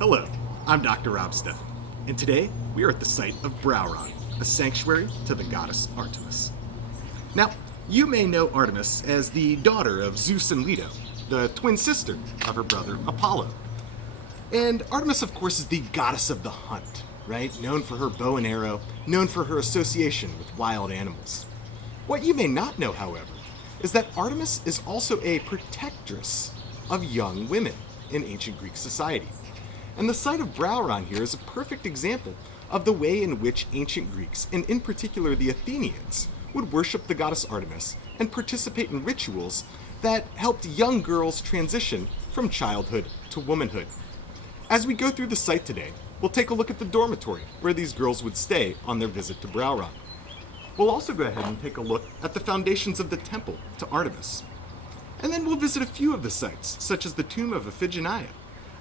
Hello, I'm Dr. Rob Steffen, and today we are at the site of Brauron, a sanctuary to the goddess Artemis. Now, you may know Artemis as the daughter of Zeus and Leto, the twin sister of her brother Apollo. And Artemis, of course, is the goddess of the hunt, right? Known for her bow and arrow, known for her association with wild animals. What you may not know, however, is that Artemis is also a protectress of young women in ancient Greek society. And the site of Brauron here is a perfect example of the way in which ancient Greeks, and in particular the Athenians, would worship the goddess Artemis and participate in rituals that helped young girls transition from childhood to womanhood. As we go through the site today, we'll take a look at the dormitory where these girls would stay on their visit to Brauron. We'll also go ahead and take a look at the foundations of the temple to Artemis. And then we'll visit a few of the sites, such as the tomb of Iphigenia,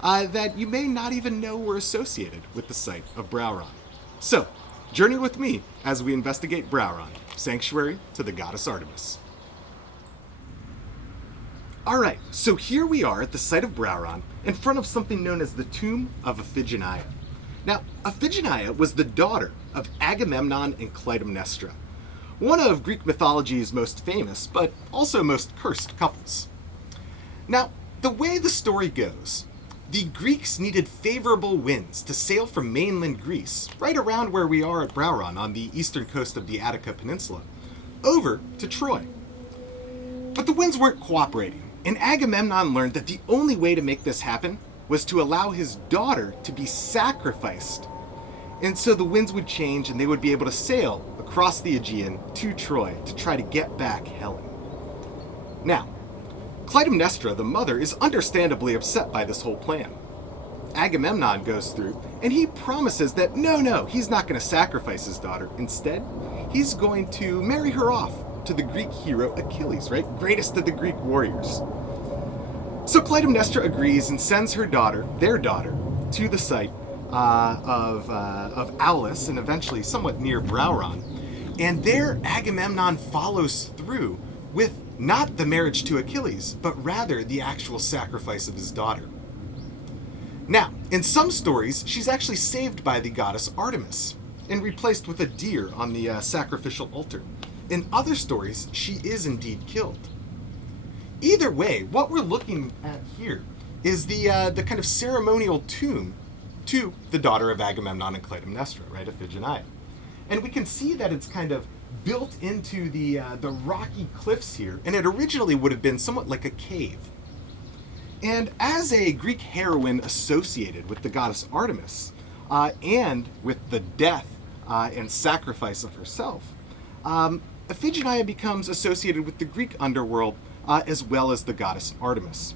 that you may not even know were associated with the site of Brauron. So, journey with me as we investigate Brauron, sanctuary to the goddess Artemis. Alright, so here we are at the site of Brauron, in front of something known as the tomb of Iphigenia. Now, Iphigenia was the daughter of Agamemnon and Clytemnestra, one of Greek mythology's most famous, but also most cursed couples. Now, the way the story goes, the Greeks needed favorable winds to sail from mainland Greece, right around where we are at Brauron on the eastern coast of the Attica Peninsula, over to Troy. But the winds weren't cooperating, and Agamemnon learned that the only way to make this happen was to allow his daughter to be sacrificed. And so the winds would change and they would be able to sail across the Aegean to Troy to try to get back Helen. Now, Clytemnestra, the mother, is understandably upset by this whole plan. Agamemnon goes through, and he promises that no, he's not going to sacrifice his daughter. Instead, he's going to marry her off to the Greek hero Achilles, right? Greatest of the Greek warriors. So Clytemnestra agrees and sends her daughter, their daughter, to the site of Aulis, and eventually somewhat near Brauron. And there Agamemnon follows through with not the marriage to Achilles, but rather the actual sacrifice of his daughter. Now, in some stories, she's actually saved by the goddess Artemis and replaced with a deer on the sacrificial altar. In other stories, she is indeed killed. Either way, what we're looking at here is the kind of ceremonial tomb to the daughter of Agamemnon and Clytemnestra, right, Iphigenia. And we can see that it's kind of built into the rocky cliffs here, and it originally would have been somewhat like a cave. And as a Greek heroine associated with the goddess Artemis, and with the death and sacrifice of herself, Iphigenia becomes associated with the Greek underworld as well as the goddess Artemis.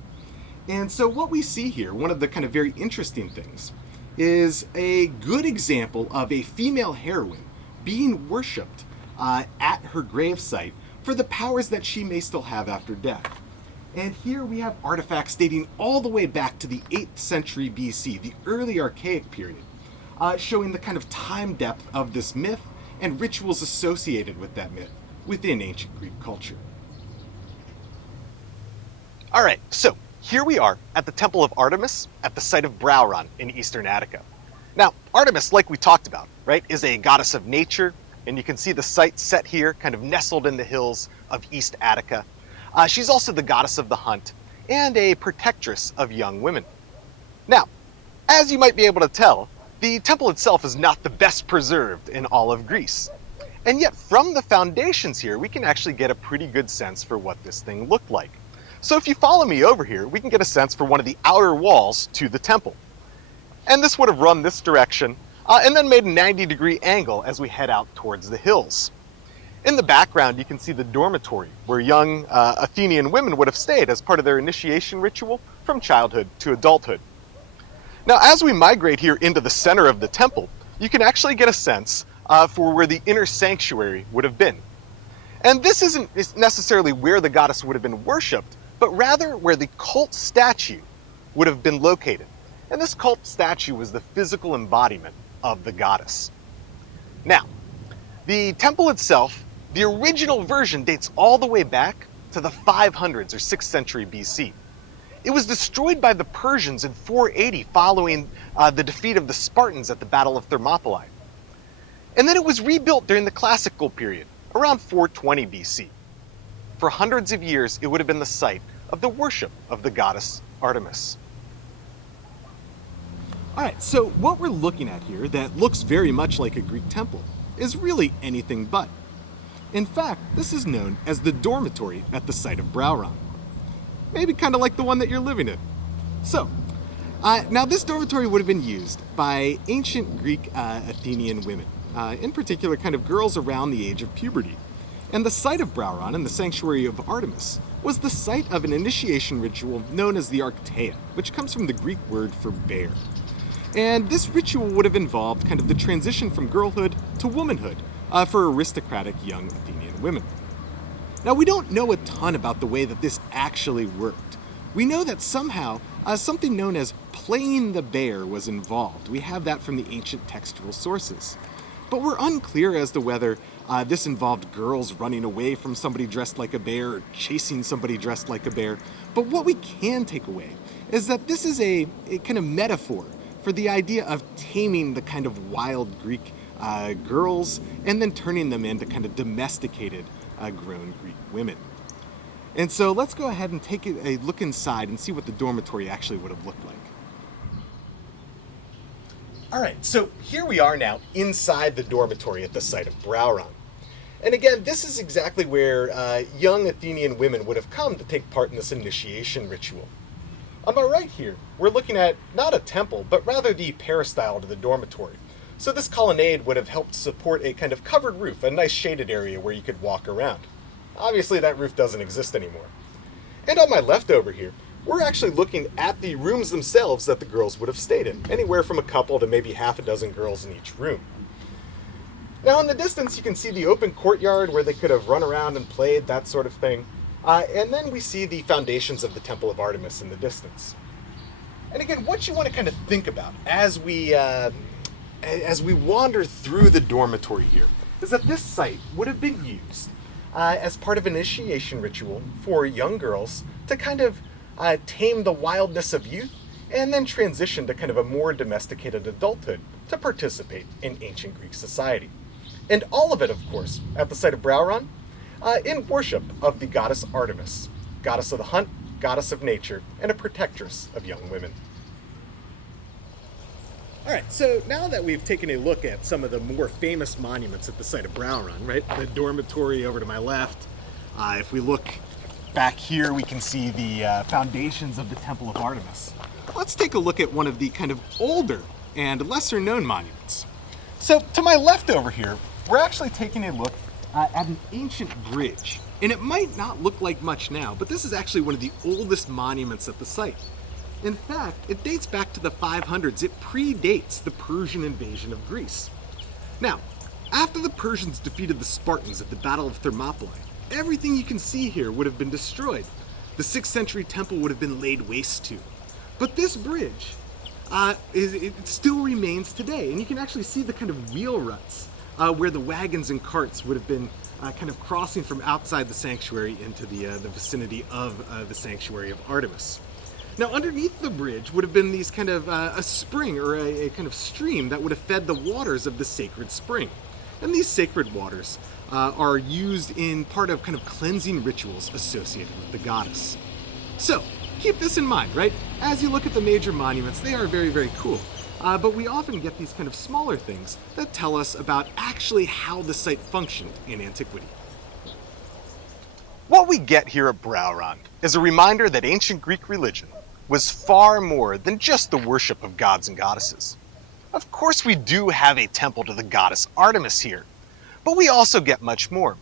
And so what we see here, one of the kind of very interesting things, is a good example of a female heroine being worshipped at her gravesite for the powers that she may still have after death. And here we have artifacts dating all the way back to the 8th century BC, the early archaic period, showing the kind of time depth of this myth and rituals associated with that myth within ancient Greek culture. All right, so here we are at the Temple of Artemis at the site of Brauron in eastern Attica. Now, Artemis, like we talked about, right, is a goddess of nature, and you can see the site set here, kind of nestled in the hills of East Attica. She's also the goddess of the hunt and a protectress of young women. Now, as you might be able to tell, the temple itself is not the best preserved in all of Greece. And yet, from the foundations here, we can actually get a pretty good sense for what this thing looked like. So if you follow me over here, we can get a sense for one of the outer walls to the temple. And this would have run this direction, and then made a 90-degree angle as we head out towards the hills. In the background, you can see the dormitory, where young Athenian women would have stayed as part of their initiation ritual from childhood to adulthood. Now, as we migrate here into the center of the temple, you can actually get a sense for where the inner sanctuary would have been. And this isn't necessarily where the goddess would have been worshipped, but rather where the cult statue would have been located. And this cult statue was the physical embodiment of the goddess. Now, the temple itself, the original version dates all the way back to the 500s or 6th century BC. It was destroyed by the Persians in 480 following the defeat of the Spartans at the Battle of Thermopylae. And then it was rebuilt during the classical period, around 420 BC. For hundreds of years, it would have been the site of the worship of the goddess Artemis. All right, so what we're looking at here that looks very much like a Greek temple is really anything but. In fact, this is known as the dormitory at the site of Brauron. Maybe kind of like the one that you're living in. So, now this dormitory would have been used by ancient Greek Athenian women, in particular kind of girls around the age of puberty. And the site of Brauron and the sanctuary of Artemis was the site of an initiation ritual known as the Arctea, which comes from the Greek word for bear. And this ritual would have involved kind of the transition from girlhood to womanhood for aristocratic young Athenian women. Now, we don't know a ton about the way that this actually worked. We know that somehow something known as playing the bear was involved. We have that from the ancient textual sources. But we're unclear as to whether this involved girls running away from somebody dressed like a bear or chasing somebody dressed like a bear. But what we can take away is that this is a kind of metaphor for the idea of taming the kind of wild Greek girls and then turning them into kind of domesticated grown Greek women. And so let's go ahead and take a look inside and see what the dormitory actually would have looked like. All right, so here we are now inside the dormitory at the site of Brauron. And again, this is exactly where young Athenian women would have come to take part in this initiation ritual. On my right here, we're looking at not a temple, but rather the peristyle to the dormitory. So this colonnade would have helped support a kind of covered roof, a nice shaded area where you could walk around. Obviously that roof doesn't exist anymore. And on my left over here, we're actually looking at the rooms themselves that the girls would have stayed in, anywhere from a couple to maybe half a dozen girls in each room. Now in the distance you can see the open courtyard where they could have run around and played, that sort of thing. And then we see the foundations of the Temple of Artemis in the distance. And again, what you want to kind of think about as we wander through the dormitory here is that this site would have been used as part of an initiation ritual for young girls to kind of tame the wildness of youth and then transition to kind of a more domesticated adulthood to participate in ancient Greek society. And all of it, of course, at the site of Brauron, in worship of the goddess Artemis, goddess of the hunt, goddess of nature, and a protectress of young women. All right, so now that we've taken a look at some of the more famous monuments at the site of Brauron, right? The dormitory over to my left. If we look back here, we can see the foundations of the Temple of Artemis. Let's take a look at one of the kind of older and lesser known monuments. So to my left over here, we're actually taking a look at an ancient bridge. And it might not look like much now, but this is actually one of the oldest monuments at the site. In fact, it dates back to the 500s. It predates the Persian invasion of Greece. Now, after the Persians defeated the Spartans at the Battle of Thermopylae, everything you can see here would have been destroyed. The 6th century temple would have been laid waste to. But this bridge, it still remains today, and you can actually see the kind of wheel ruts where the wagons and carts would have been kind of crossing from outside the sanctuary into the vicinity of the sanctuary of Artemis. Now, underneath the bridge would have been these kind of a spring or a kind of stream that would have fed the waters of the sacred spring. And these sacred waters are used in part of kind of cleansing rituals associated with the goddess. So, keep this in mind, right? As you look at the major monuments, they are very, very cool. But we often get these kind of smaller things that tell us about actually how the site functioned in antiquity. What we get here at Brauron is a reminder that ancient Greek religion was far more than just the worship of gods and goddesses. Of course, we do have a temple to the goddess Artemis here, but we also get much more.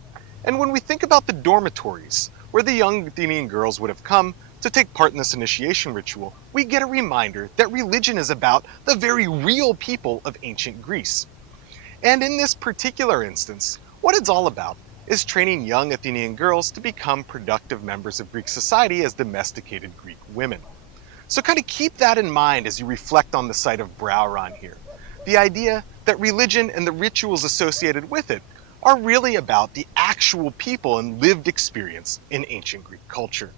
And when we think about the dormitories, where the young Athenian girls would have come to take part in this initiation ritual, we get a reminder that religion is about the very real people of ancient Greece. And in this particular instance, what it's all about is training young Athenian girls to become productive members of Greek society as domesticated Greek women. So kind of keep that in mind as you reflect on the site of Brauron here. The idea that religion and the rituals associated with it are really about the actual people and lived experience in ancient Greek culture.